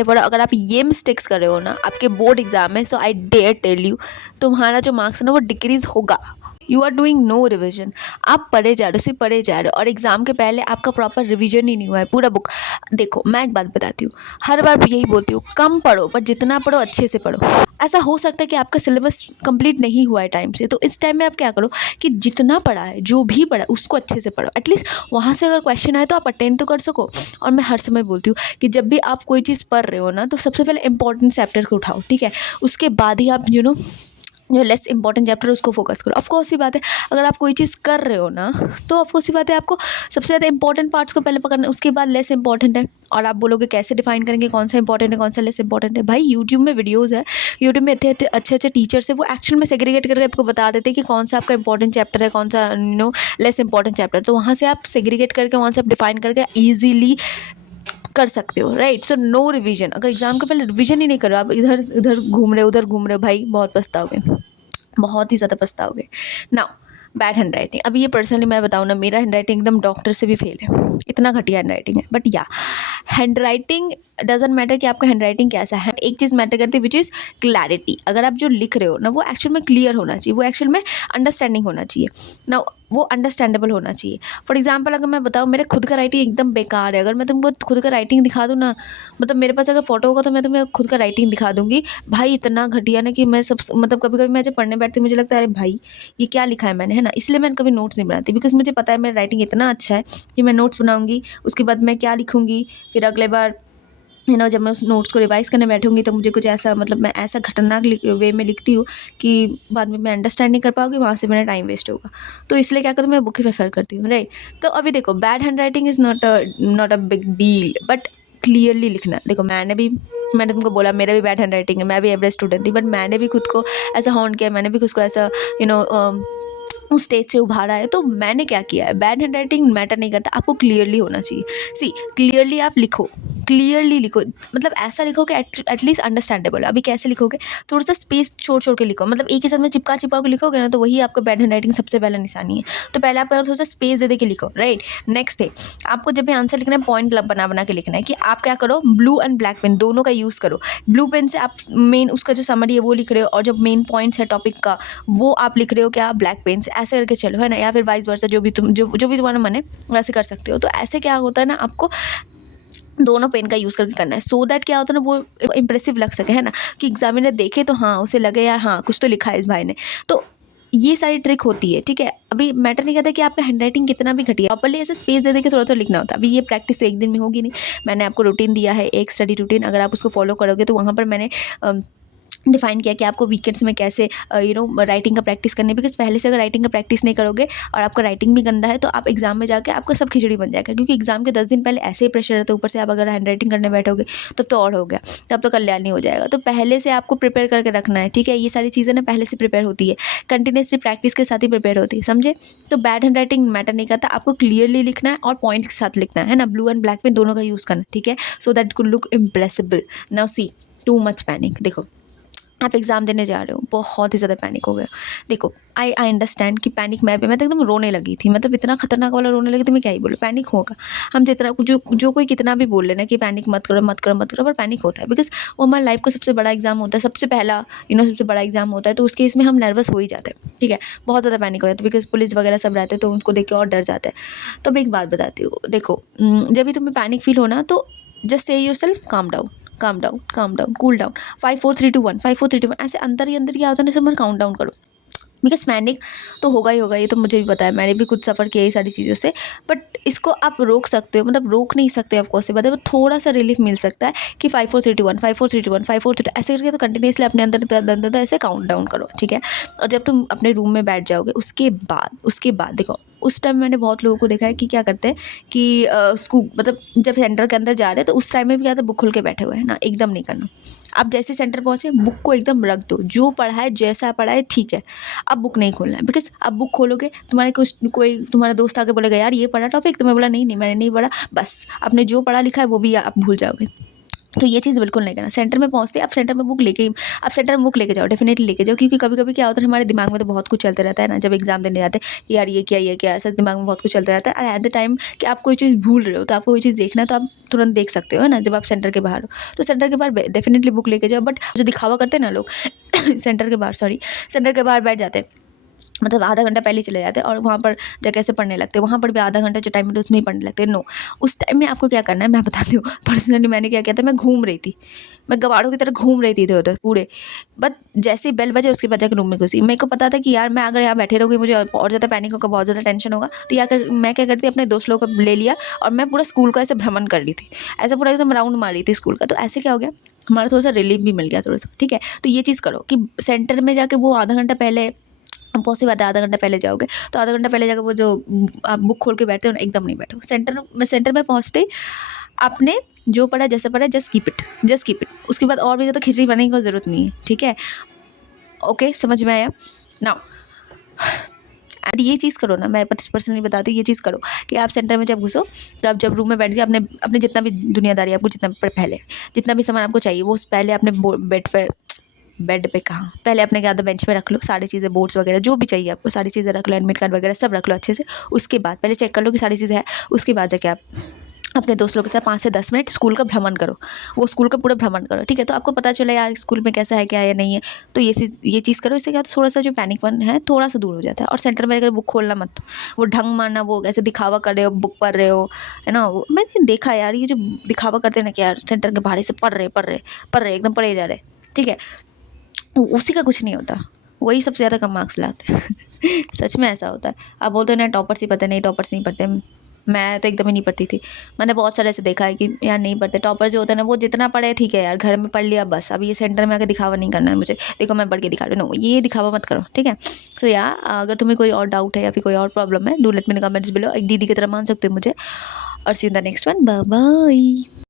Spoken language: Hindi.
घंटे पढ़ो। अगर आप ये मिस्टेक्स कर रहे हो ना, आपके बोर्ड एग्जाम में, so I dare tell you, तुम्हारा जो मार्क्स है ना वो डिक्रीज होगा। You are doing no revision. आप पढ़े जा रहे हो, सिर्फ पढ़े जा रहे हो, और एग्जाम के पहले आपका प्रॉपर रिविजन ही नहीं हुआ है पूरा बुक। देखो मैं एक बात बताती हूँ, हर बार यही बोलती हूँ, कम पढ़ो पर जितना पढ़ो अच्छे से पढ़ो। ऐसा हो सकता है कि आपका सिलेबस कंप्लीट नहीं हुआ है टाइम से, तो इस टाइम में आप क्या करो कि जितना पढ़ा है, जो भी पढ़ा है उसको अच्छे से पढ़ो। एटलीस्ट वहाँ से अगर क्वेश्चन आए तो आप अटेंड तो कर सको। और मैं हर समय बोलती हूँ कि जब भी आप कोई चीज़ पढ़ रहे हो ना, तो सबसे पहले इंपॉर्टेंट चैप्टर को उठाओ, ठीक है। उसके बाद ही आप जो लेस इंपॉर्टेंट चैप्टर है उसको फोकस करो। ऑफकोर्स ही बात है, अगर आप कोई चीज़ कर रहे हो ना, तो ऑफकोर्स ही बात है आपको सबसे ज़्यादा इंपॉर्टेंट पार्ट्स को पहले पकड़ना है, उसके बाद लेस इंपॉर्टेंट है। और आप बोलोगे कैसे डिफाइन करेंगे कौन सा इंपॉर्टेंट है कौन सा लेस इंपॉर्टेंट है? भाई यूट्यूब में वीडियोज़ है, यूट्यूब में इतने अच्छे अच्छे टीचर्स है, वो एक्चुअल में सेग्रीगेट करके आपको बता देते हैं कि कौन सा आपका इंपॉर्टेंट चैप्टर है, कौन सा लेस इंपॉर्टेंट चैप्टर। तो वहाँ से आप सेग्रीगेट करके, वहाँ से आप डिफाइन करके ईजिली कर सकते हो, राइट। So no revision. अगर एग्जाम के पहले रिवीजन ही नहीं करो, आप इधर इधर घूम रहे हो उधर घूम रहे हो, भाई बहुत पछताओगे, बहुत ही ज़्यादा पछताओगे। Now bad hand writing. अभी ये पर्सनली मैं बताऊँ ना, मेरा हैंड राइटिंग एकदम डॉक्टर से भी फेल है, इतना घटिया हैंड राइटिंग है। बट या हैंड राइटिंग डजंट मैटर कि आपका हैंड राइटिंग कैसा है, एक चीज़ मैटर करती है विच इज़ क्लैरिटी। अगर आप जो लिख रहे हो ना वो एक्चुअल में क्लियर होना चाहिए, वो एक्चुअल में अंडरस्टैंडिंग होना चाहिए ना, वो अंडरस्टैंडेबल होना चाहिए। फॉर एग्जाम्पल अगर मैं बताऊँ, मेरे खुद का राइटिंग एकदम बेकार है, अगर मैं तुमको खुद का राइटिंग दिखा दूँ ना, मतलब मेरे पास अगर फोटो होगा तो मैं तुम्हें खुद का राइटिंग दिखा दूँगी, भाई इतना घटिया ना कि मैं सब, मतलब कभी कभी मैं जब पढ़ने बैठती हूँ मुझे लगता है अरे भाई ये क्या लिखा है मैंने, है ना। इसलिए मैं कभी नोट्स नहीं बनाती, बिकॉज मुझे पता है मेरा राइटिंग इतना अच्छा है कि मैं नोट्स बनाऊँगी, उसके बाद मैं क्या लिखूँगी, फिर अगले बार जब मैं उस नोट्स को रिवाइज करने बैठूंगी तो मुझे कुछ ऐसा, मतलब मैं ऐसा खतरनाक वे में लिखती हूँ कि बाद में मैं अंडरस्टैंड नहीं कर पाऊँगी, वहाँ से मेरा टाइम वेस्ट होगा। तो इसलिए क्या करूँ, मैं बुक ही प्रेफर करती हूँ, राइट। तो अभी देखो, bad hand writing is not a big deal, but clearly लिखना। देखो मैंने तुमको बोला मेरा भी बैड हैंड राइटिंग है, मैं भी एवरेज स्टूडेंट थी, बट मैंने भी खुद को ऐसा हॉन्ट किया, मैंने भी खुद को ऐसा उस स्टेज से उभारा है। तो मैंने क्या किया है, बैड हैंड राइटिंग मैटर नहीं करता, आपको क्लियरली होना चाहिए। सी क्लियरली आप लिखो, क्लियरली लिखो, मतलब ऐसा लिखो कि एटलीस्ट अंडरस्टैंडेबल। अभी कैसे लिखोगे, थोड़ा सा स्पेस छोड़ छोड़ के लिखो, मतलब एक ही साथ में चिपका चिपका के लिखोगे ना, तो वही आपका बैड हैंड राइटिंग सबसे पहला निशानी है। तो पहले आप थोड़ा सा स्पेस दे के लिखो, राइट। नेक्स्ट है, आपको जब भी आंसर लिखना है पॉइंट बना बना के लिखना है कि आप क्या करो, ब्लू एंड ब्लैक पेन दोनों का यूज़ करो। ब्लू पेन से आप मेन उसका जो समरी है वो लिख रहे हो, और जो मेन पॉइंट्स है टॉपिक का वो आप लिख रहे हो क्या, ब्लैक पेन से, ऐसे करके चलो, है ना। या फिर वाइस वर्सा, जो भी तुम्हारा मन है वैसे कर सकते हो। तो ऐसे क्या होता है ना, आपको दोनों पेन का यूज़ करके करना है, सो दैट क्या होता है ना, वो इंप्रेसिव लग सके, है ना, कि एग्जामिनर देखे तो हाँ उसे लगे यार हाँ कुछ तो लिखा है इस भाई ने। तो ये सारी ट्रिक होती है, ठीक है। अभी मैटर नहीं करता कि आपका हैंड राइटिंग कितना भी घटिया, प्रॉपर्ली ऐसे स्पेस दे के थोड़ा थोड़ा लिखना होता है। अभी ये प्रैक्टिस तो एक दिन में होगी नहीं, मैंने आपको रूटीन दिया है, एक स्टडी रूटीन, अगर आप उसको फॉलो करोगे तो वहाँ पर मैंने डिफाइन किया कि आपको वीकेंड्स में कैसे राइटिंग का प्रैक्टिस करनी है। बिकॉज पहले से अगर राइटिंग का प्रैक्टिस नहीं करोगे और आपका राइटिंग भी गंदा है तो आप एग्जाम में जाके आपका सब खिचड़ी बन जाएगा, क्योंकि एग्जाम के 10 दिन पहले ऐसे ही प्रेशर रहता है, ऊपर से आप अगर हैंड राइटिंग करने बैठोगे तब तो और हो गया, तब तो कल्याण नहीं हो जाएगा। तो पहले से आपको प्रिपेयर करके रखना है, ठीक है। ये सारी चीज़ें ना पहले से प्रिपेयर होती है, कंटिन्यूसली प्रैक्टिस के साथ ही प्रिपेयर होती है, समझे। तो बैड हैंड राइटिंग मैटर नहीं करता, आपको क्लियरली लिखना है और पॉइंट के साथ लिखना है ना, ब्लू एंड ब्लैक पेन दोनों का यूज़ करना, ठीक है, so that it could look इम्प्रेसिबल। Now see, too much panic. देखो आप एग्ज़ाम देने जा रहे हो, बहुत ही ज़्यादा पैनिक हो गया। देखो आई अंडरस्टैंड कि पैनिक मैं तो एकदम रोने लगी थी, मतलब इतना खतरनाक वाला रोने लगी थी, मैं क्या ही बोलूँ, पैनिक होगा। हम जितना जो कोई कितना भी बोल लेना कि पैनिक मत करो मत करो मत करो, पर पैनिक होता है, बिकॉज वो हमारे लाइफ का सबसे बड़ा एग्जाम होता है, सबसे पहला सबसे बड़ा एग्जाम होता है। तो उसके इसमें हम नर्वस हो ही जाते हैं, ठीक है, बहुत ज़्यादा पैनिक हो जाता है, बिकॉज पुलिस वगैरह सब रहते हैं तो उनको देख के और डर जाता है। तो मैं एक बात बताती हूँ, देखो जब भी तुम्हें पैनिक फील होना तो just say yourself calm down, calm down, calm down, cool down, 5 4 3 2 1, 5 4 3 2 1, ऐसे अंदर ही अंदर क्या होता है ना, सब काउंट डाउन करो। बिकॉज पैनिक तो होगा ही होगा, ये तो मुझे भी पता है, मैंने भी कुछ सफ़र किया ये सारी चीज़ों से। बट इसको आप रोक सकते हो, मतलब रोक नहीं सकते आपको से बता, थोड़ा सा रिलीफ मिल सकता है कि 5 4 3 2 1, 5 4 3 2 1, 5 4 3 ऐसे करके तो कंटिन्यूसली अपने अंदर ऐसे काउंट डाउन करो, ठीक है। और जब तुम अपने रूम में बैठ जाओगे उसके बाद देखो, उस टाइम मैंने बहुत लोगों को देखा है कि क्या करते हैं कि उसको, मतलब जब सेंटर के अंदर जा रहे हैं तो उस टाइम में भी क्या था, बुक खोल के बैठे हुए हैं ना, एकदम नहीं करना। आप जैसे सेंटर पहुँचे बुक को एकदम रख दो, जो पढ़ा है जैसा पढ़ा है ठीक है, अब बुक नहीं खोलना है। बिकॉज अब बुक खोलोगे तुम्हारे कोई तुम्हारा दोस्त आके बोलेगा यार ये पढ़ा टॉपिक, तुम्हें बोला नहीं मैंने नहीं पढ़ा, बस आपने जो पढ़ा लिखा है वो भी आप भूल जाओगे। तो ये चीज़ बिल्कुल नहीं करना। सेंटर में पहुँचते आप सेंटर में बुक लेके जाओ, डेफिनेटली लेके जाओ, क्योंकि कभी कभी क्या होता है हमारे दिमाग में तो बहुत कुछ चलते रहता है ना, जब एग्जाम देने जाते हैं कि यार ये क्या ऐसा दिमाग में बहुत कुछ चलता रहता है। और एट द टाइम कि आप कोई चीज़ भूल रहे हो तो आपको कोई चीज़ देखना है तो आप तुरंत देख सकते हो, है ना, जब आप सेंटर के बाहर हो। तो सेंटर के बाहर डेफिनेटली बुक लेके जाओ। बट जो दिखावा करते हैं ना लोग सेंटर के बाहर बैठ जाते हैं, मतलब आधा घंटा पहले ही चले जाते हैं और वहाँ पर जगह से पढ़ने लगते हैं। वहाँ पर भी आधा घंटा जो टाइम मिलता है उसमें ही पढ़ने लगते हैं। नो, उस टाइम में आपको क्या करना है मैं बताती हूँ। पर्सनली मैंने क्या किया था, मैं घूम रही थी, मैं गवाड़ों की तरह घूम रही थी इधर उधर पूरे। बट जैसे ही बेल बजे उसके बाद जाकर रूम में घुसी। मेरे को पता था कि यार मैं अगर यहाँ बैठे रहूँगी मुझे और ज़्यादा पैनिक होगा, बहुत ज़्यादा टेंशन होगा। तो मैं क्या करती अपने दोस्त लोगों को ले लिया और मैं पूरा स्कूल का ऐसे भ्रमण कर ली थी, ऐसा पूरा एकदम राउंड मार रही थी स्कूल का। तो ऐसे क्या हो गया, हमारा थोड़ा सा रिलीफ भी मिल गया थोड़ा सा, ठीक है। तो ये चीज़ करो कि सेंटर में जाके वो आधा घंटा पहले, पॉसिबल बात है आधा घंटा पहले जाओगे तो आधा घंटा पहले जाकर वो जो आप बुक खोल के बैठते हो ना, एकदम नहीं बैठो। सेंटर में पहुँचते ही आपने जो पढ़ा जैसे पढ़ा जस्ट कीप इट। उसके बाद और भी ज़्यादा खिचड़ी बनाने की कोई ज़रूरत नहीं है, ठीक है। ओके, समझ में आया नाउ। एंड ये चीज़ करो ना, मैं पर्सनली बताती हूँ, ये चीज़ करो कि आप सेंटर में जब घुसो तो आप जब रूम में बैठ के अपने जितना भी दुनियादारी आपको जितना भी सामान आपको चाहिए वो पहले अपने बेड पे कहाँ पहले अपने क्या बेंच पे रख लो, सारी चीज़ें बोर्ड्स वगैरह जो भी चाहिए आपको सारी चीज़ें रख लो, एडमिट कार्ड वगैरह सब रख लो अच्छे से। उसके बाद पहले चेक कर लो कि सारी चीज़ें हैं। उसके बाद जाके आप अपने दोस्त लोगों के साथ 5 से 10 मिनट स्कूल का भ्रमण करो, वो स्कूल का पूरा भ्रमण करो, ठीक है। तो आपको पता चले यार स्कूल में कैसा है क्या है नहीं है। तो ये चीज़ करो, इससे क्या थोड़ा सा जो पैनिकपन है थोड़ा सा दूर हो जाता है। और सेंटर में अगर बुक खोलना मत, वो ढंग मारना, वो ऐसे दिखावा कर रहे हो बुक पढ़ रहे हो, है ना। मैंने देखा यार ये जो दिखावा करते हैं ना कि यार सेंटर के बाहर से पढ़ रहे एकदम पढ़े जा रहे, ठीक है। उसी का कुछ नहीं होता, वही सबसे ज़्यादा कम मार्क्स लाते हैं। सच में ऐसा होता है। आप बोलते हो ना टॉपर्स ही पढ़ते, नहीं टॉपर्स नहीं पढ़ते। मैं तो एकदम ही नहीं पढ़ती थी। मैंने बहुत सारे ऐसे देखा है कि यार नहीं पढ़ते। टॉपर जो होता है ना वो जितना पढ़े ठीक है यार, घर में पढ़ लिया बस। अब ये सेंटर में आकर दिखावा नहीं करना है मुझे, देखो मैं पढ़ के दिखा रही हूँ, ये दिखावा मत करो, ठीक है। सो अगर तुम्हें कोई और डाउट है या फिर कोई और प्रॉब्लम है, do let me in the comments below. एक दीदी की तरह मान सकते हो मुझे। और see in the next one, bye bye.